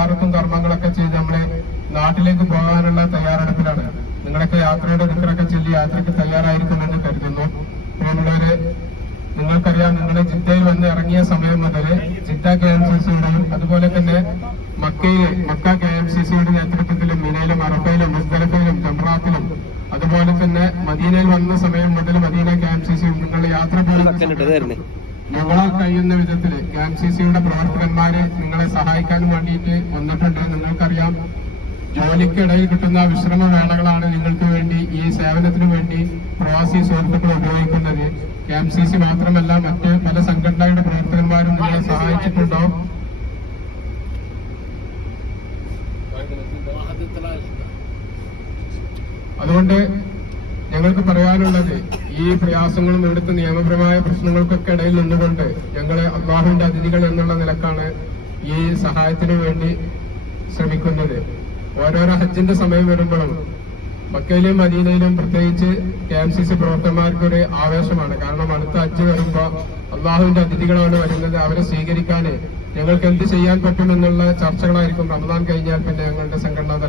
സിയാറത്തും കർമ്മങ്ങളൊക്കെ ചെയ്ത് നമ്മളെ നാട്ടിലേക്ക് പോകാനുള്ള തയ്യാറെടുപ്പിലാണ്. നിങ്ങളൊക്കെ യാത്രയുടെ ദിക്റൊക്കെ ചൊല്ലി യാത്രയ്ക്ക് തയ്യാറായിരിക്കുമെന്ന് കരുതുന്നു. പ്രിയമുള്ളവരെ, നിങ്ങൾക്കറിയാം, നിങ്ങൾ ജിദ്ദയിൽ വന്ന് ഇറങ്ങിയ സമയം മുതൽ ജിദ്ദ KMCCയുടെയും അതുപോലെ തന്നെ മക്ക KMCCയുടെ നേതൃത്വത്തിലും മിനയിലും അറഫയിലും മുസ്ദലിഫയിലും ജംറാത്തിലും അതുപോലെ തന്നെ മദീനയിൽ വന്ന സമയം മുതൽ മദീന KMCCയും നിങ്ങൾ യാത്ര പോകുന്ന ഞങ്ങളാൽ കഴിയുന്ന വിധത്തിൽ KMCCയുടെ പ്രവർത്തകന്മാരെ നിങ്ങളെ സഹായിക്കാൻ വേണ്ടിയിട്ട് വന്നിട്ടുണ്ട്. നിങ്ങൾക്കറിയാം, ജോലിക്കിടയിൽ കിട്ടുന്ന വിശ്രമവേളകളാണ് നിങ്ങൾക്ക് വേണ്ടി ഈ സേവനത്തിനു വേണ്ടി പ്രവാസി സുഹൃത്തുക്കൾ ഉപയോഗിക്കുന്നത്. KMCC മാത്രമല്ല, മറ്റ് പല സംഘടനയുടെ പ്രവർത്തകന്മാരും നിങ്ങളെ സഹായിച്ചിട്ടുണ്ടാവും. അതുകൊണ്ട് ഞങ്ങൾക്ക് പറയാനുള്ളത്, ഈ പ്രയാസങ്ങളും ഇവിടുത്തെ നിയമപരമായ പ്രശ്നങ്ങൾക്കൊക്കെ ഇടയിൽ നിന്നുകൊണ്ട് ഞങ്ങളെ അള്ളാഹുവിന്റെ അതിഥികൾ എന്നുള്ള നിലക്കാണ് ഈ സഹായത്തിനു വേണ്ടി ശ്രമിക്കുന്നത്. ഓരോരോ ഹജ്ജിന്റെ സമയം വരുമ്പോഴും മക്കയിലും മദീനയിലും പ്രത്യേകിച്ച് KMCC പ്രവർത്തകന്മാർക്കൊരു ആവേശമാണ്. കാരണം അടുത്ത ഹജ്ജ് വരുമ്പോ അള്ളാഹുവിന്റെ അതിഥികളാണ് വരുന്നത്. അവരെ സ്വീകരിക്കാൻ ഞങ്ങൾക്ക് എന്ത് ചെയ്യാൻ പറ്റുമെന്നുള്ള ചർച്ചകളായിരിക്കും റമദാൻ കഴിഞ്ഞാൽ പിന്നെ ഞങ്ങളുടെ സംഘടന